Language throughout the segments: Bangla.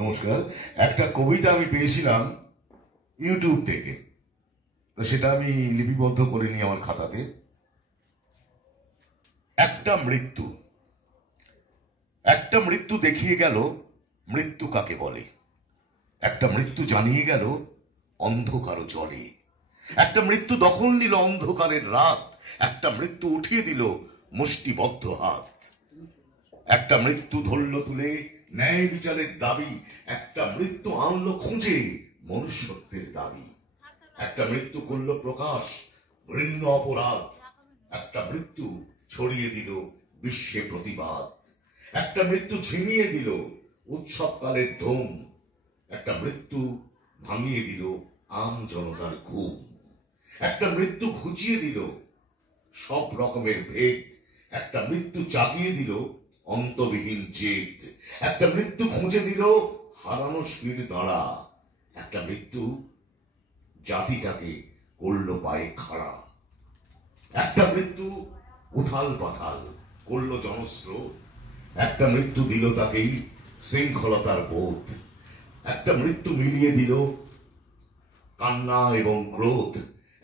নমস্কার। একটা কবিতা আমি পেয়েছিলাম ইউটিউব থেকে, তো সেটা আমি লিপিবদ্ধ করে নিই আমার খাতাতে। একটা মৃত্যু দেখিয়ে গেল মৃত্যু কাকে বলে, একটা মৃত্যু জানিয়ে গেল অন্ধকার জলে, একটা মৃত্যু দখল নিল অন্ধকারের রাত, একটা মৃত্যু উঠিয়ে দিল মুষ্টিবদ্ধ হাত, একটা মৃত্যু ধরল তুলে ন্যায় বিচারের দাবি, একটা মৃত্যু আনলো খুঁজে মনুষ্যত্বের দাবি, একটা মৃত্যু করল প্রকাশ ঘৃণ্য অপরাধ, একটা মৃত্যু ছড়িয়ে দিল বিশ্বে প্রতিবাদ, একটা মৃত্যু ঝিমিয়ে দিল উৎসবকালের ধুম, একটা মৃত্যু ভাঙিয়ে দিল আম জনতার ঘুম, একটা মৃত্যু ঘুচিয়ে দিল সব রকমের ভেদ, একটা মৃত্যু জাগিয়ে দিল অন্তবিহীন জেদ, একটা মৃত্যু খুঁজে দিল হারানো শির দাঁড়া, একটা মৃত্যু জাতিটাকে করল পায়ে খাড়া, একটা মৃত্যু উথাল পাথাল করল জনস্রোত, একটা মৃত্যু দিল তাকেই শৃঙ্খলতার বোধ, একটা মৃত্যু মিলিয়ে দিল কান্না এবং ক্রোধ,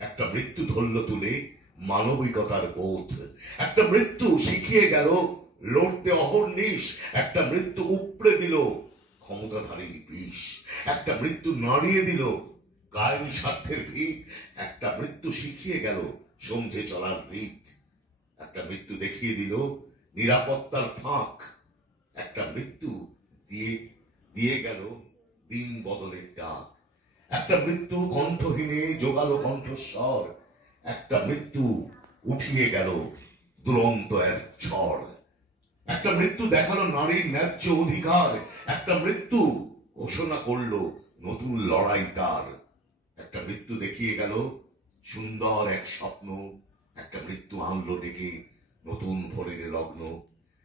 একটা মৃত্যু ধরল তুলে মানবিকতার বোধ, একটা মৃত্যু শিখিয়ে গেল লড়তে অহর্নিশ, একটা মৃত্যু উপড়ে দিল ক্ষমতাধারীর বিষ, একটা মৃত্যু নাড়িয়ে দিল কায়েমি স্বার্থের ভিত, একটা মৃত্যু শিখিয়ে গেল সমঝে চলার রীত, একটা মৃত্যু দেখিয়ে দিল নিরাপত্তার ফাঁক, একটা মৃত্যু দিয়ে গেল দিন বদলের ডাক, একটা মৃত্যু কণ্ঠহীনে জোগালো কণ্ঠস্বর, একটা মৃত্যু উঠিয়ে গেল দুরন্ত এক ঝড়, একটা মৃত্যু দেখালো নারীর ন্যায্য অধিকার, একটা মৃত্যু ঘোষণা করলো নতুন লড়াই তার, একটা মৃত্যু দেখিয়ে গেল সুন্দর এক স্বপ্ন, একটা মৃত্যু আনলো ডেকে নতুন ভোরের লগ্ন,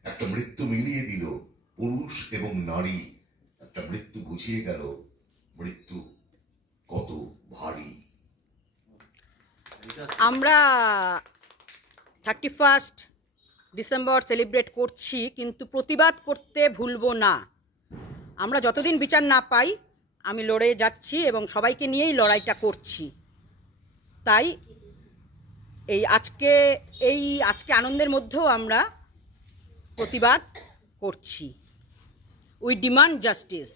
একটা মৃত্যু মিলিয়ে দিল পুরুষ এবং নারী, একটা মৃত্যু বুঝিয়ে গেল মৃত্যু কত ভারী। আমরা 31 ডিসেম্বর সেলিব্রেট করছি, কিন্তু প্রতিবাদ করতে ভুলবো না। আমরা যতদিন বিচার না পাই আমি লড়ে যাচ্ছি এবং সবাইকে নিয়েই লড়াইটা করছি। তাই আজকে আনন্দের মধ্যেও আমরা প্রতিবাদ করছি। We demand justice.